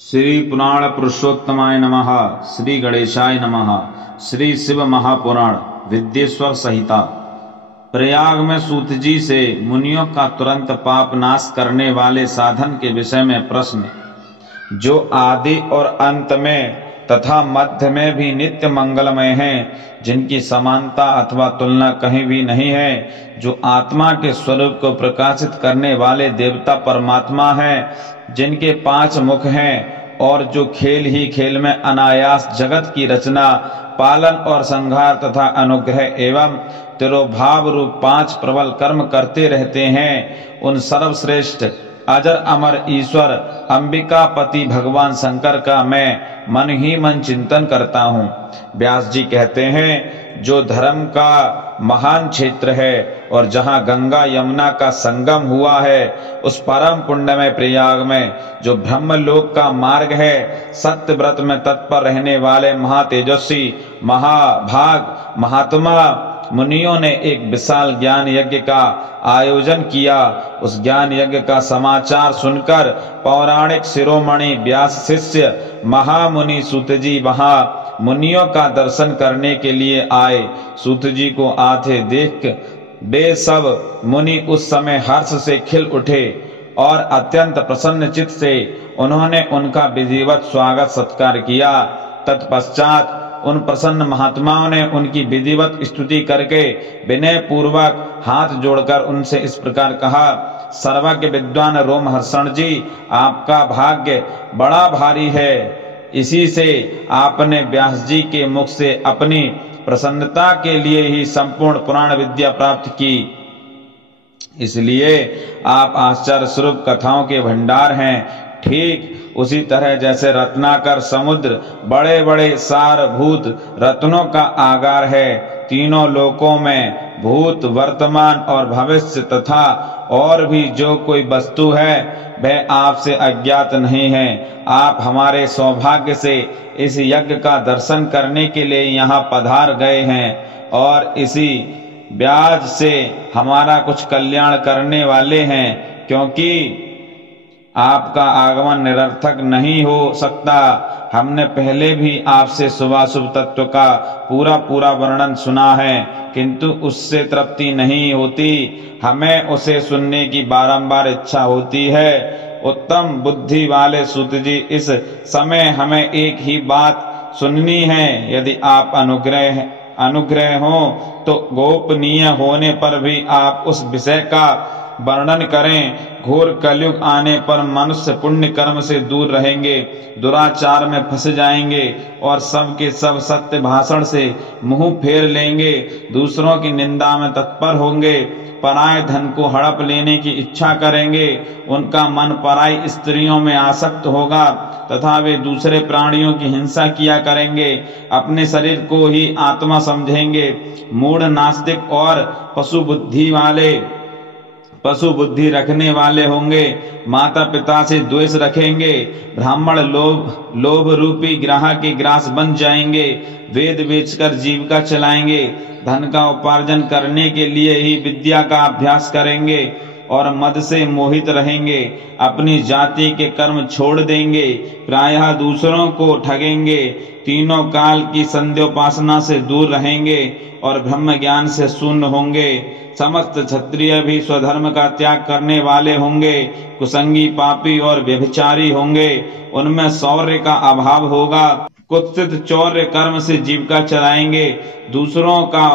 श्री पुराण पुरुषोत्तमाय नमः। श्री गणेशाय नमः। श्री शिव महापुराण विद्येश्वर संहिता। प्रयाग में सूत जी से मुनियों का तुरंत पाप नाश करने वाले साधन के विषय में प्रश्न, जो आदि और अंत में तथा मध्य में भी नित्य मंगलमय हैं, जिनकी समानता अथवा तुलना कहीं भी नहीं है, जो आत्मा के स्वरूप को प्रकाशित करने वाले देवता परमात्मा हैं, जिनके 5 मुख हैं, और जो खेल ही खेल में अनायास जगत की रचना, पालन और संहार तथा अनुग्रह एवं तिरोभाव रूप 5 प्रबल कर्म करते रहते हैं, उन सर्वश्रेष्ठ अजर अमर ईश्वर अंबिकापति भगवान शंकर का मैं मन ही मन चिंतन करता हूँ। व्यास जी कहते हैं, जो धर्म का महान क्षेत्र है और जहाँ गंगा यमुना का संगम हुआ है, उस परम पुण्यमय प्रयाग में जो ब्रह्मलोक का मार्ग है, सत्य व्रत में तत्पर रहने वाले महातेजस्वी महाभाग महात्मा मुनियों ने एक विशाल ज्ञान यज्ञ का आयोजन किया। उस ज्ञान यज्ञ का समाचार सुनकर पौराणिक शिरोमणि व्यास शिष्य महामुनि सूत जी वहां मुनियों का दर्शन करने के लिए आए। सूत जी को आते देख वे सब मुनि उस समय हर्ष से खिल उठे और अत्यंत प्रसन्न चित्त से उन्होंने उनका विधिवत स्वागत सत्कार किया। तत्पश्चात उन प्रसन्न महात्माओं ने उनकी विधिवत स्तुति करके विनय पूर्वक हाथ जोड़कर उनसे इस प्रकार कहा, सर्वज्ञ विद्वान रोमहर्षण जी, आपका भाग्य बड़ा भारी है। इसी से आपने व्यास जी के मुख से अपनी प्रसन्नता के लिए ही संपूर्ण पुराण विद्या प्राप्त की, इसलिए आप आश्चर्य स्वरूप कथाओं के भंडार हैं। ठीक उसी तरह जैसे रत्नाकर समुद्र बड़े बड़े सारभूत रत्नों का आगार है, तीनों लोकों में भूत वर्तमान और भविष्य तथा और भी जो कोई वस्तु है वह आपसे अज्ञात नहीं है। आप हमारे सौभाग्य से इस यज्ञ का दर्शन करने के लिए यहाँ पधार गए हैं और इसी ब्याज से हमारा कुछ कल्याण करने वाले हैं, क्योंकि आपका आगमन निरर्थक नहीं हो सकता। हमने पहले भी आपसे शुभाशुभ तत्व का पूरा वर्णन सुना है, किंतु उससे तृप्ति नहीं होती। हमें उसे सुनने की बारंबार इच्छा होती है। उत्तम बुद्धि वाले सूत जी, इस समय हमें एक ही बात सुननी है। यदि आप अनुग्रह हो तो गोपनीय होने पर भी आप उस विषय का वर्णन करें। घोर कलयुग आने पर मनुष्य पुण्य कर्म से दूर रहेंगे, दुराचार में फंस जाएंगे और सब के सब सत्य भाषण से मुंह फेर लेंगे, दूसरों की निंदा में तत्पर होंगे, पराये धन को हड़प लेने की इच्छा करेंगे, उनका मन पराई स्त्रियों में आसक्त होगा तथा वे दूसरे प्राणियों की हिंसा किया करेंगे, अपने शरीर को ही आत्मा समझेंगे, मूढ़ नास्तिक और पशु बुद्धि रखने वाले होंगे, माता पिता से द्वेष रखेंगे, ब्राह्मण लोभ रूपी ग्राह के ग्रास बन जाएंगे, वेद बेचकर जीविका चलाएंगे, धन का उपार्जन करने के लिए ही विद्या का अभ्यास करेंगे और मद से मोहित रहेंगे, अपनी जाति के कर्म छोड़ देंगे, प्रायः दूसरों को ठगेंगे, तीनों काल की संध्योपासना से दूर रहेंगे और ब्रह्म ज्ञान से शून्य होंगे। समस्त क्षत्रिय भी स्वधर्म का त्याग करने वाले होंगे, कुसंगी पापी और व्यभिचारी होंगे, उनमें शौर्य का अभाव होगा, कुत्सित चौर्य कर्म से जीविका चलाएंगे, दूसरों का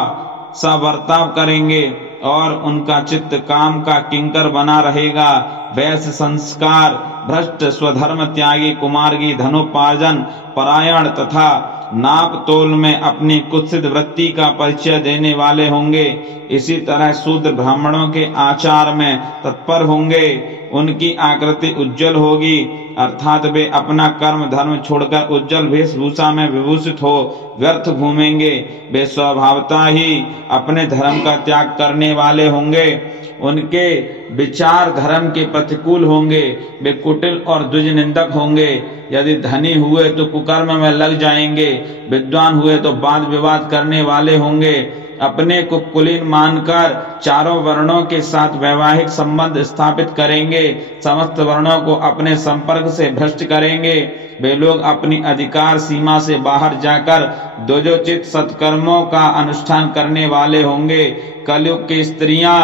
सवर्ताव करेंगे और उनका चित्त काम का किंकर बना रहेगा। वैश्य संस्कार भ्रष्ट स्वधर्म त्यागी कुमार्गी धनोपार्जन परायण तथा नाप तोल में अपनी कुत्सित वृत्ति का परिचय देने वाले होंगे। इसी तरह शूद्र ब्राह्मणों के आचार में तत्पर होंगे, उनकी आकृति उज्जवल होगी, अर्थात वे अपना कर्म धर्म छोड़कर उज्जवल वेशभूषा में विभूषित हो व्यर्थ घूमेंगे। वे स्वभावतः ही अपने धर्म का त्याग करने वाले होंगे, उनके विचार धर्म के प्रतिकूल होंगे, वे कुटिल और द्विज निंदक होंगे। यदि धनी हुए तो कुकर्म में लग जाएंगे, विद्वान हुए तो वाद विवाद करने वाले होंगे, अपने को कुलीन मानकर चारों वर्णों के साथ वैवाहिक संबंध स्थापित करेंगे, समस्त वर्णों को अपने संपर्क से भ्रष्ट करेंगे। वे लोग अपनी अधिकार सीमा से बाहर जाकर द्वजोचित सत्कर्मों का अनुष्ठान करने वाले होंगे। कलयुग की स्त्रियां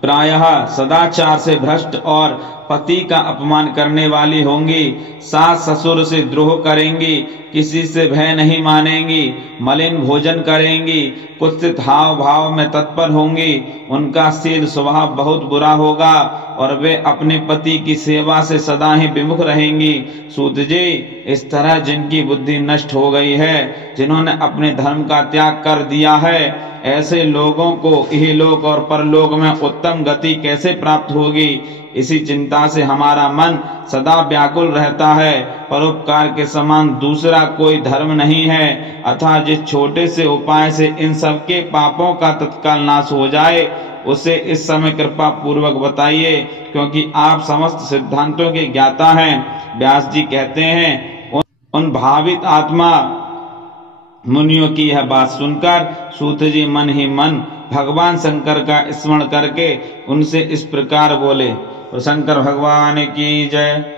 प्रायः सदाचार से भ्रष्ट और पति का अपमान करने वाली होंगी, सास ससुर से द्रोह करेंगी, किसी से भय नहीं मानेंगी, मलिन भोजन करेंगी, कुत्सित हाव भाव में तत्पर होंगी, उनका शील स्वभाव बहुत बुरा होगा और वे अपने पति की सेवा से सदा ही विमुख रहेंगी। सूत जी, इस तरह जिनकी बुद्धि नष्ट हो गई है, जिन्होंने अपने धर्म का त्याग कर दिया है, ऐसे लोगों को इहलोक और परलोक में उत्तम गति कैसे प्राप्त होगी? इसी चिंता से हमारा मन सदा व्याकुल रहता है। परोपकार के समान दूसरा कोई धर्म नहीं है। अतः जिस छोटे से उपाय से इन सबके पापों का तत्काल नाश हो जाए, उसे इस समय कृपा पूर्वक बताइए, क्योंकि आप समस्त सिद्धांतों के ज्ञाता हैं। व्यास जी कहते हैं, उन भावित आत्मा मुनियों की यह बात सुनकर सूत जी मन ही मन भगवान शंकर का स्मरण करके उनसे इस प्रकार बोले। तो शंकर भगवान की जय।